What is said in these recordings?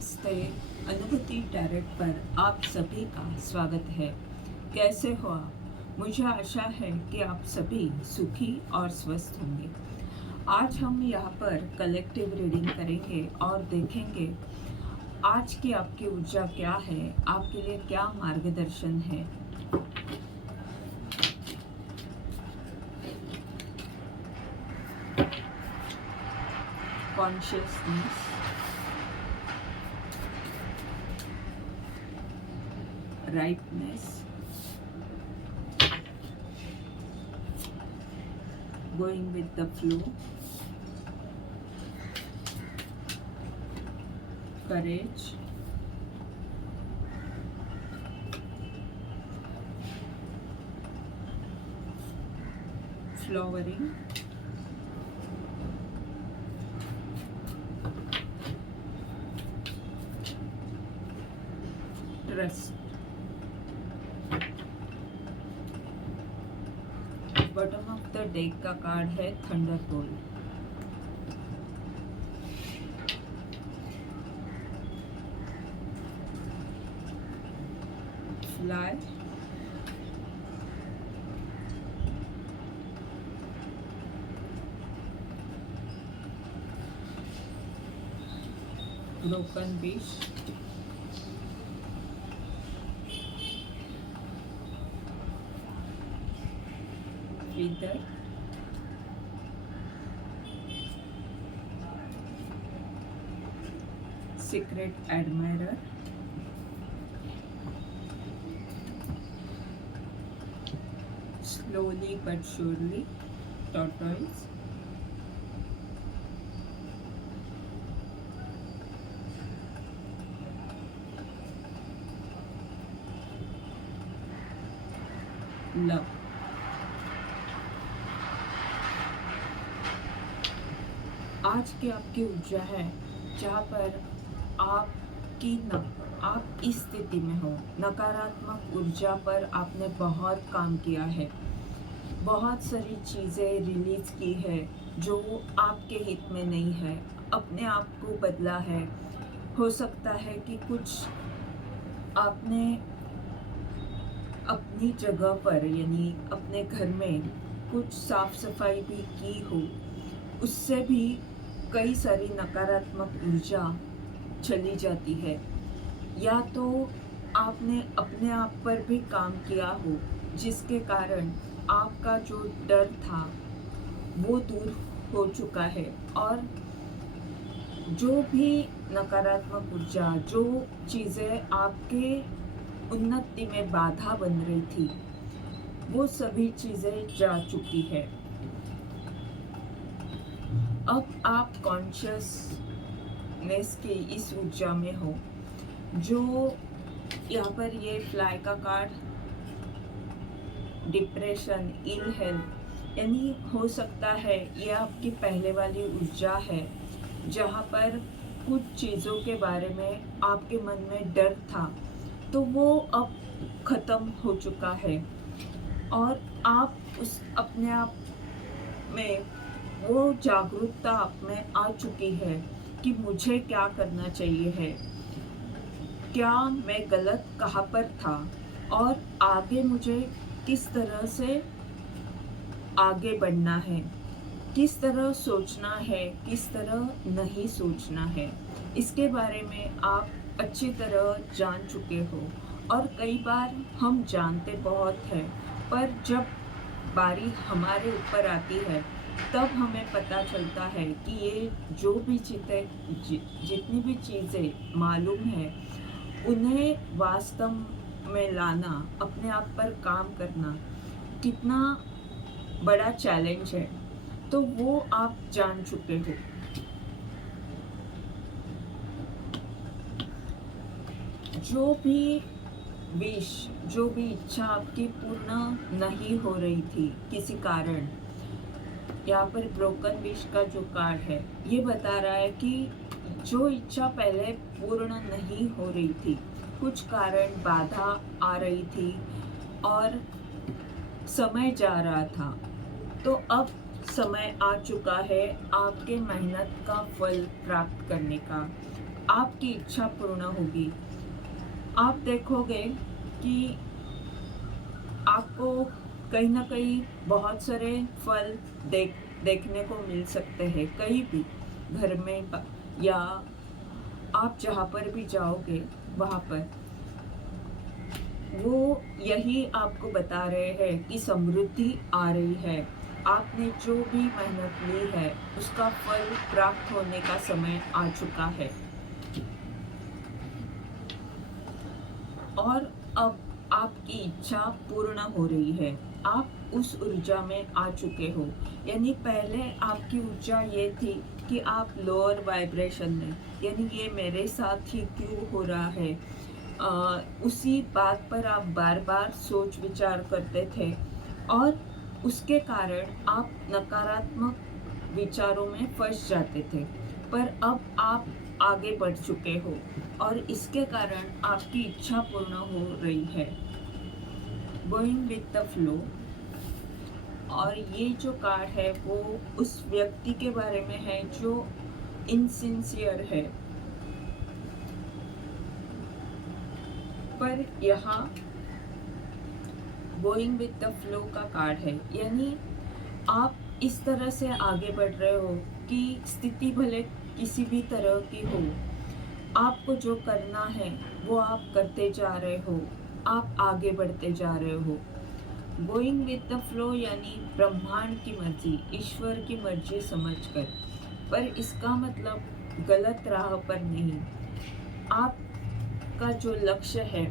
नमस्ते। अनुभूति टैरेट पर आप सभी का स्वागत है। कैसे हो आप? मुझे आशा है कि आप सभी सुखी और स्वस्थ होंगे। आज हम यहाँ पर कलेक्टिव रीडिंग करेंगे और देखेंगे आज की आपकी ऊर्जा क्या है, आपके लिए क्या मार्गदर्शन है। Consciousness, rightness, going with the flow, courage, flowering, trust। Bottom of the deck का कार्ड है Thunderbolt. Fly, broken wish, feather, secret admirer, slowly but surely, tortoise, love। आज की आपकी ऊर्जा है जहाँ पर आप इस स्थिति में हो। नकारात्मक ऊर्जा पर आपने बहुत काम किया है, बहुत सारी चीज़ें रिलीज की है जो आपके हित में नहीं है, अपने आप को बदला है। हो सकता है कि कुछ आपने अपनी जगह पर यानी अपने घर में कुछ साफ सफाई भी की हो, उससे भी कई सारी नकारात्मक ऊर्जा चली जाती है। या तो आपने अपने आप पर भी काम किया हो जिसके कारण आपका जो डर था वो दूर हो चुका है, और जो भी नकारात्मक ऊर्जा, जो चीज़ें आपके उन्नति में बाधा बन रही थी, वो सभी चीज़ें जा चुकी है। अब आप कॉन्शियसनेस की इस ऊर्जा में हो। जो यहाँ पर ये फ्लाई का कार्ड, डिप्रेशन, इल हेल्थ, यानी हो सकता है ये आपकी पहले वाली ऊर्जा है जहाँ पर कुछ चीज़ों के बारे में आपके मन में डर था, तो वो अब ख़त्म हो चुका है और आप उस अपने आप में वो जागरूकता आप में आ चुकी है कि मुझे क्या करना चाहिए है, क्या मैं गलत कहाँ पर था और आगे मुझे किस तरह से आगे बढ़ना है, किस तरह सोचना है, किस तरह नहीं सोचना है। इसके बारे में आप अच्छी तरह जान चुके हो। और कई बार हम जानते बहुत हैं, पर जब बारी हमारे ऊपर आती है तब हमें पता चलता है कि ये जो भी जितनी भी चीज़ें मालूम है उन्हें वास्तव में लाना, अपने आप पर काम करना कितना बड़ा चैलेंज है, तो वो आप जान चुके हो। जो भी विश, जो भी इच्छा आपकी पूर्ण नहीं हो रही थी किसी कारण, यहाँ पर ब्रोकन विश का जो कार्ड है ये बता रहा है कि जो इच्छा पहले पूर्ण नहीं हो रही थी, कुछ कारण बाधा आ रही थी और समय जा रहा था, तो अब समय आ चुका है आपके मेहनत का फल प्राप्त करने का। आपकी इच्छा पूर्ण होगी। आप देखोगे कि आपको कहीं ना कहीं बहुत सारे फल देखने को मिल सकते हैं, कहीं भी घर में या आप जहाँ पर भी जाओगे वहाँ पर वो यही आपको बता रहे हैं कि समृद्धि आ रही है। आपने जो भी मेहनत ली है उसका फल प्राप्त होने का समय आ चुका है। और अब आपकी इच्छा पूर्ण हो रही है। आप उस ऊर्जा में आ चुके हो। यानी पहले आपकी ऊर्जा ये थी कि आप लोअर वाइब्रेशन में, यानी ये मेरे साथ ही क्यों हो रहा है, उसी बात पर आप बार बार सोच विचार करते थे और उसके कारण आप नकारात्मक विचारों में फंस जाते थे। पर अब आप आगे बढ़ चुके हो और इसके कारण आपकी इच्छा पूर्ण हो रही है। Going with the flow. और ये जो कार्ड है वो उस व्यक्ति के बारे में है जो इनसिंसियर है। पर यहाँ गोइंग विथ द फ्लो का कार्ड है, यानी आप इस तरह से आगे बढ़ रहे हो कि स्थिति भले किसी भी तरह की हो, आपको जो करना है वो आप करते जा रहे हो, आप आगे बढ़ते जा रहे हो। गोइंग विथ द फ्लो यानी ब्रह्मांड की मर्जी, ईश्वर की मर्जी समझकर। पर इसका मतलब गलत राह पर नहीं। आपका जो लक्ष्य है,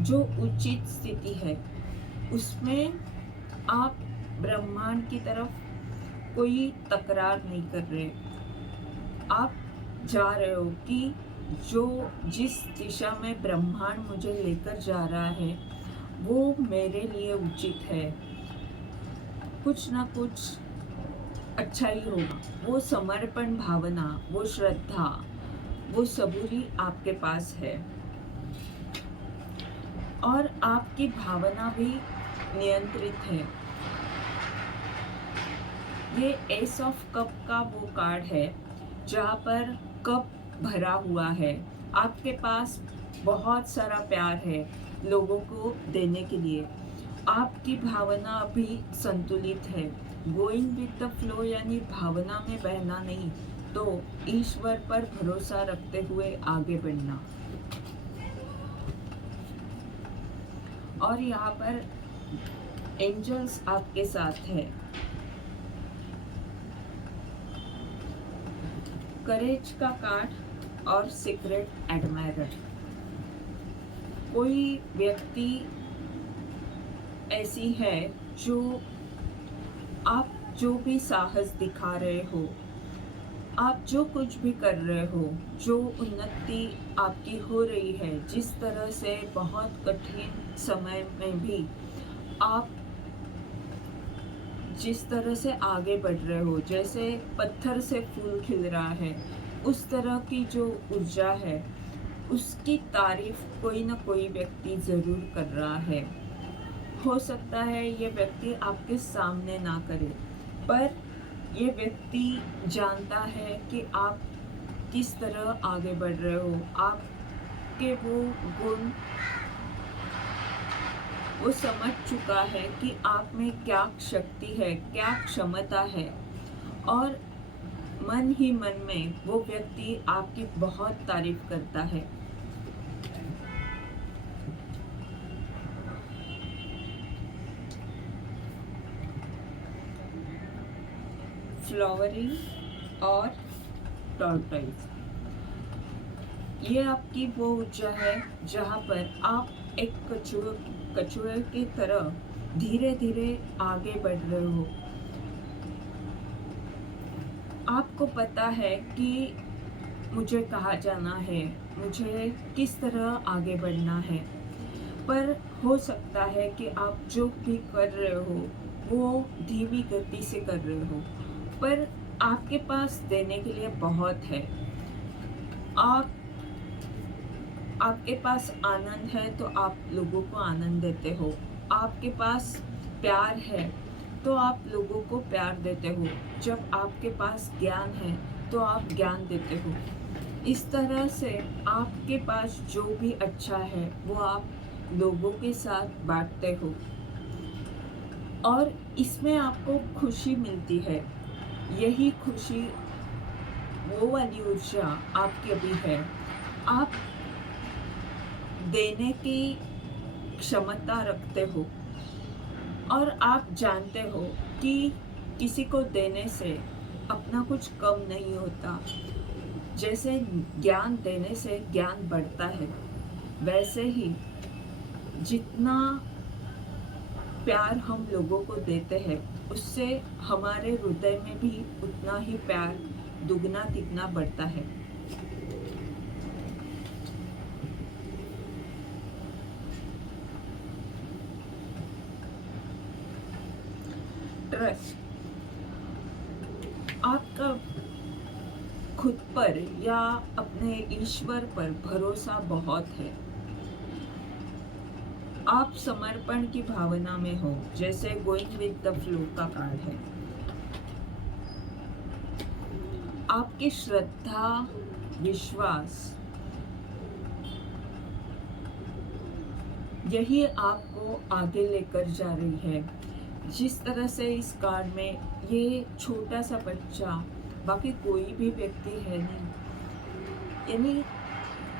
जो उचित स्थिति है, उसमें आप ब्रह्मांड की तरफ कोई तकरार नहीं कर रहे। आप जा रहे हो कि जो जिस दिशा में ब्रह्मांड मुझे लेकर जा रहा है वो मेरे लिए उचित है। कुछ ना कुछ अच्छा ही होगा। वो समर्पण भावना, वो श्रद्धा, वो सबूरी आपके पास है और आपकी भावना भी नियंत्रित है। ये एस ऑफ कप का वो कार्ड है जहाँ पर कप भरा हुआ है। आपके पास बहुत सारा प्यार है लोगों को देने के लिए। आपकी भावना भी संतुलित है। गोइंग विथ द फ्लो यानी भावना में बहना नहीं, तो ईश्वर पर भरोसा रखते हुए आगे बढ़ना। और यहाँ पर एंजल्स आपके साथ है। करेज का कार्ड और सीक्रेट एडमायरर। कोई व्यक्ति ऐसी है जो आप जो भी साहस दिखा रहे हो, आप जो कुछ भी कर रहे हो, जो उन्नति आपकी हो रही है, जिस तरह से बहुत कठिन समय में भी आप जिस तरह से आगे बढ़ रहे हो, जैसे पत्थर से फूल खिल रहा है, उस तरह की जो ऊर्जा है उसकी तारीफ कोई ना कोई व्यक्ति ज़रूर कर रहा है। हो सकता है ये व्यक्ति आपके सामने ना करे, पर ये व्यक्ति जानता है कि आप किस तरह आगे बढ़ रहे हो। आपके वो गुण वो समझ चुका है कि आप में क्या शक्ति है, क्या क्षमता है, और मन ही मन में वो व्यक्ति आपकी बहुत तारीफ करता है। फ्लावरिंग और टॉर्टोइज। ये आपकी वो ऊर्जा है जहाँ पर आप एक कछुए की तरह धीरे धीरे आगे बढ़ रहे हो। आपको पता है कि मुझे कहाँ जाना है, मुझे किस तरह आगे बढ़ना है, पर हो सकता है कि आप जो भी कर रहे हो वो धीमी गति से कर रहे हो, पर आपके पास देने के लिए बहुत है। आपके पास आनंद है तो आप लोगों को आनंद देते हो। आपके पास प्यार है तो आप लोगों को प्यार देते हो। जब आपके पास ज्ञान है तो आप ज्ञान देते हो। इस तरह से आपके पास जो भी अच्छा है वो आप लोगों के साथ बांटते हो और इसमें आपको खुशी मिलती है। यही खुशी, वो वाली ऊर्जा आपकी अभी है। आप देने की क्षमता रखते हो और आप जानते हो कि किसी को देने से अपना कुछ कम नहीं होता। जैसे ज्ञान देने से ज्ञान बढ़ता है, वैसे ही जितना प्यार हम लोगों को देते हैं उससे हमारे हृदय में भी उतना ही प्यार दुगना तिगना बढ़ता है। ट्रस्ट आपका खुद पर या अपने ईश्वर पर भरोसा बहुत है। आप समर्पण की भावना में हो, जैसे गोइंग विद द फ्लो का कार्ड है। आपकी श्रद्धा, विश्वास, यही आपको आगे लेकर जा रही है। जिस तरह से इस कार्ड में ये छोटा सा बच्चा, बाकी कोई भी व्यक्ति है नहीं, यानी,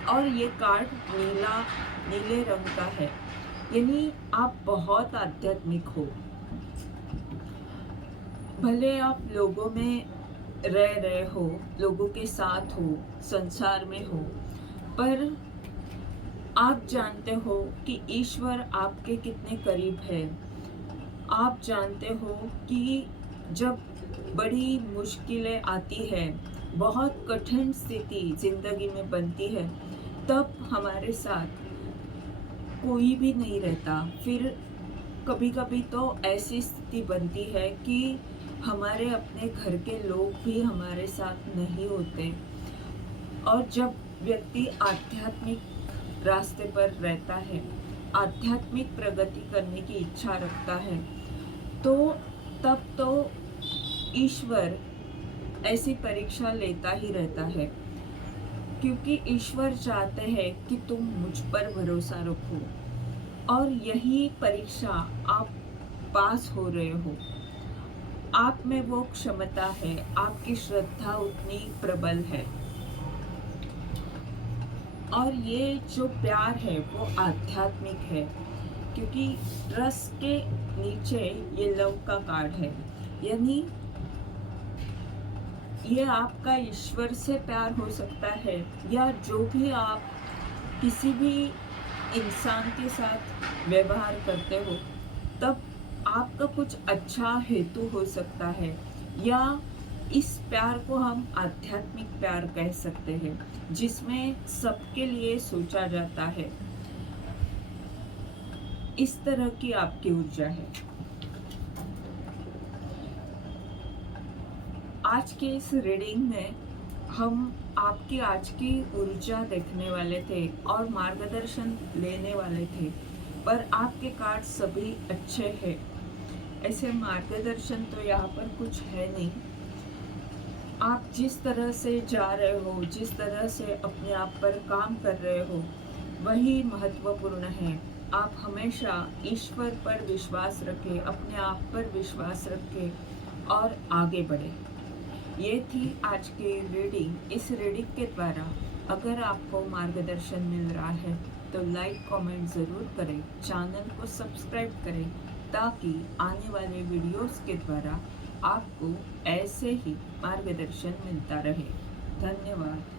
और ये कार्ड नीले रंग का है, यानी आप बहुत आध्यात्मिक हो। भले आप लोगों में रह रहे हो, लोगों के साथ हो, संसार में हो, पर आप जानते हो कि ईश्वर आपके कितने करीब है। आप जानते हो कि जब बड़ी मुश्किलें आती है, बहुत कठिन स्थिति जिंदगी में बनती है, तब हमारे साथ कोई भी नहीं रहता। फिर कभी कभी तो ऐसी स्थिति बनती है कि हमारे अपने घर के लोग भी हमारे साथ नहीं होते। और जब व्यक्ति आध्यात्मिक रास्ते पर रहता है, आध्यात्मिक प्रगति करने की इच्छा रखता है, तो तब तो ईश्वर ऐसी परीक्षा लेता ही रहता है, क्योंकि ईश्वर चाहते हैं कि तुम मुझ पर भरोसा रखो। और यही परीक्षा आप पास हो रहे हो। आप में वो क्षमता है, आपकी श्रद्धा उतनी प्रबल है, और ये जो प्यार है वो आध्यात्मिक है, क्योंकि ट्रस्ट के नीचे ये लव का कार्ड है। यानी ये आपका ईश्वर से प्यार हो सकता है, या जो भी आप किसी भी इंसान के साथ व्यवहार करते हो तब आपका कुछ अच्छा हेतु हो सकता है, या इस प्यार को हम आध्यात्मिक प्यार कह सकते हैं, जिसमें सबके लिए सोचा जाता है। इस तरह की आपकी ऊर्जा है। आज के इस रीडिंग में हम आपकी आज की ऊर्जा देखने वाले थे और मार्गदर्शन लेने वाले थे, पर आपके कार्ड सभी अच्छे हैं। ऐसे मार्गदर्शन तो यहाँ पर कुछ है नहीं। आप जिस तरह से जा रहे हो, जिस तरह से अपने आप पर काम कर रहे हो, वही महत्वपूर्ण है। आप हमेशा ईश्वर पर विश्वास रखें, अपने आप पर विश्वास रखें और आगे बढ़े। ये थी आज की रीडिंग। इस रीडिंग के द्वारा अगर आपको मार्गदर्शन मिल रहा है तो लाइक कमेंट ज़रूर करें, चैनल को सब्सक्राइब करें, ताकि आने वाले वीडियोस के द्वारा आपको ऐसे ही मार्गदर्शन मिलता रहे। धन्यवाद।